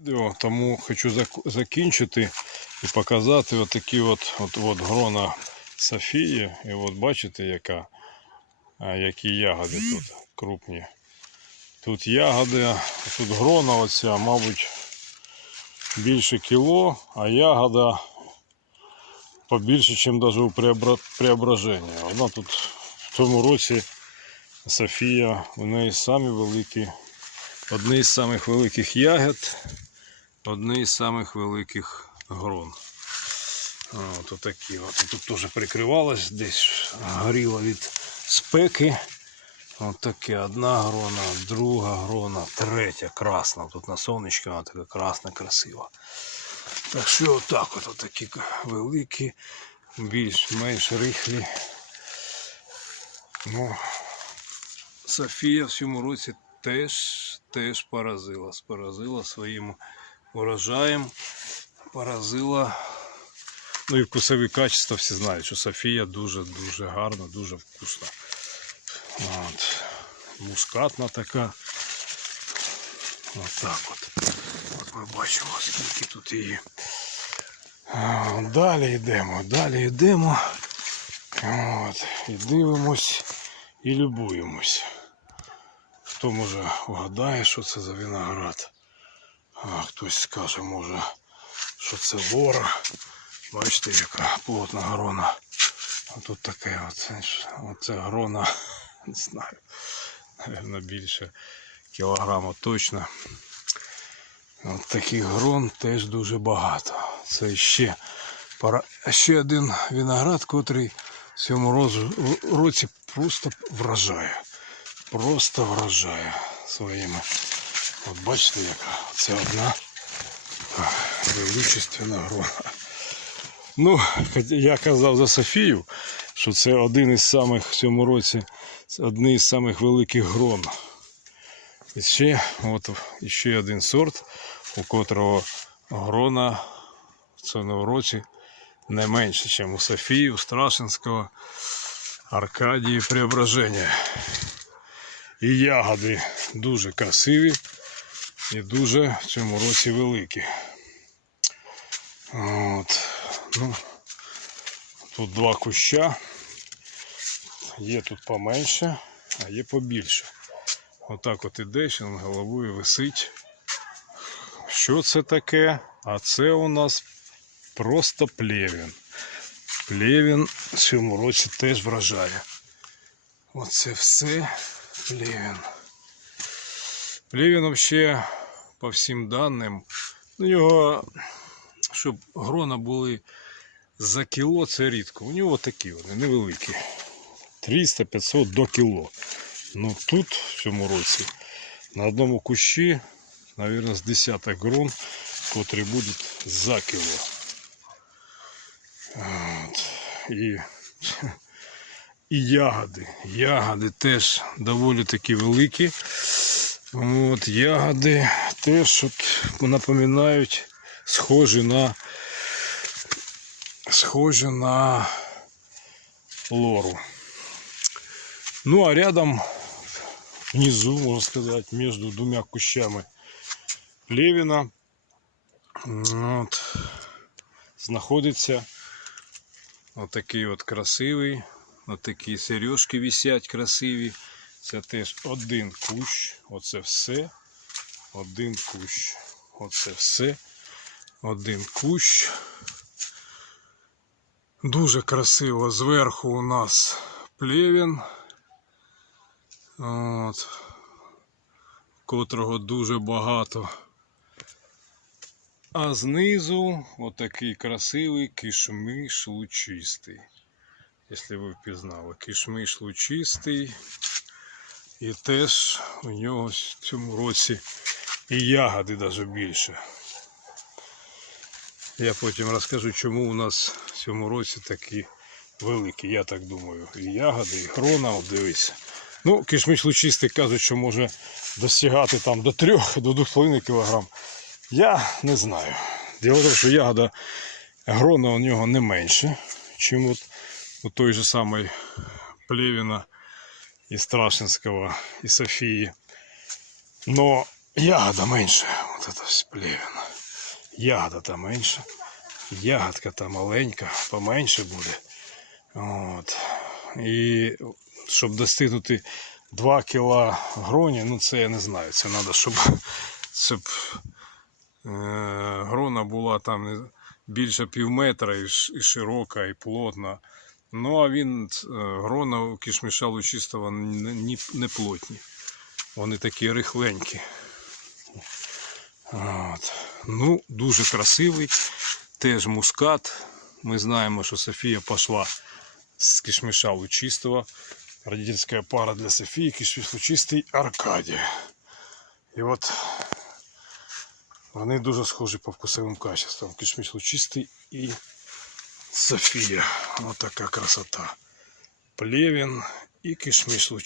відео, тому хочу закінчити і показати отакі от, от, от грона Софії. І от бачите, яка, які ягоди тут крупні. Тут ягоди, тут грона оця, мабуть, більше кіло, а ягода побільше, ніж навіть у преобра- преображення. Вона тут в цьому році Софія, у неї самі великі, одні з самих великих ягод, одні з самих великих грон. От отакі. От тут теж прикривалась, десь горіло від спеки. От таке одна грона, друга грона, третя красна. Тут на сонечку вона така красна, красива. Так що отак от такі великі, більш-менш рихлі. Ну, Софія в цьому році теж, теж поразила. Поразила своїм урожаєм. Поразила. Ну і вкусові качества всі знають, що Софія дуже-дуже гарна, дуже вкусна. От. Мускатна така. Отак от. От ми бачимо, скільки тут її. Далі йдемо, далі йдемо. От. І дивимось і любуємось. Хто може угадає, що це за виноград? Хтось скаже, може, що це лора. Бачите, яка плотна грона. А тут таке знаєш, оце грона, не знаю, напевно, більше кілограма точно. От таких грон теж дуже багато. Це ще, ще один виноград, котрий в цьому році просто вражає. Просто вражає своїми. От бачите, яка це одна величественна грона. Ну, я казав за Софію, що це один із самих в цьому році, одні із самих великих грон. І ще, от, ще один сорт, у котрого грона в цьому році не менше, ніж у Софії, у Страшенського, Аркадії Преображення. І ягоди дуже красиві і дуже в цьому році великі. От. Ну, тут два куща. Є тут поменше, а є побільше. Отак от ідеш, над головою висить. Що це таке? А це у нас просто плевін. Плевін в цьому році теж вражає. Оце все плевін. Плевін взагалі, по всім даним, ну його, щоб грона були за кіло, це рідко. У нього такі вони невеликі. 300-500 до кіло. Ну тут в цьому році на одному кущі, мабуть, з десяток грон, котрі будуть за кіло. От. І, і ягоди. Ягоди теж доволі такі великі. От, ягоди теж от напоминають, схожі на схожі на лору. Ну а рядом внизу, можно сказать, между двумя кущами Левина от, знаходиться отакий от красивий, отакі сережки висять красиві. Це теж один кущ, оце все, один кущ, оце все, один кущ. Дуже красиво зверху у нас плевін. От, котрого дуже багато. А знизу отакий красивий кишмиш лучистий. Якщо ви впізнали, кишмиш лучистий. І теж у нього в цьому році і ягоди навіть більше. Я потім розкажу, чому у нас в цьому році такі великі, я так думаю. І ягоди, і хрона, дивись. Ну, кишмиш лучистий кажуть, що може досягати там до 3 до 2,5 кг. Я не знаю. Діло в тому, що ягода грона у нього не менше, ніж от у той же самої Плевіна і Страшинського, і Софії. Но ягода менше. Вот это ось плевен. Ягода там менше. Ягодка там маленька, поменше буде. От. І щоб достигнути 2 кіла гроні, ну це я не знаю. Це треба, щоб, щоб е, грона була там більше пів метра і, і широка, і плотна. Ну а він, е, грона у кишміша лучистого не, плотні. Вони такі рихленькі. От. Ну, дуже красивий. Теж мускат. Ми знаємо, що Софія пішла з кишміша лучистого. Родительська пара для Софії, кишміш лучистий Аркадія. І от вони дуже схожі по вкусовим качествам. Кишміш лучистий і Софія. Вот такая красота. Плевен и лучистий.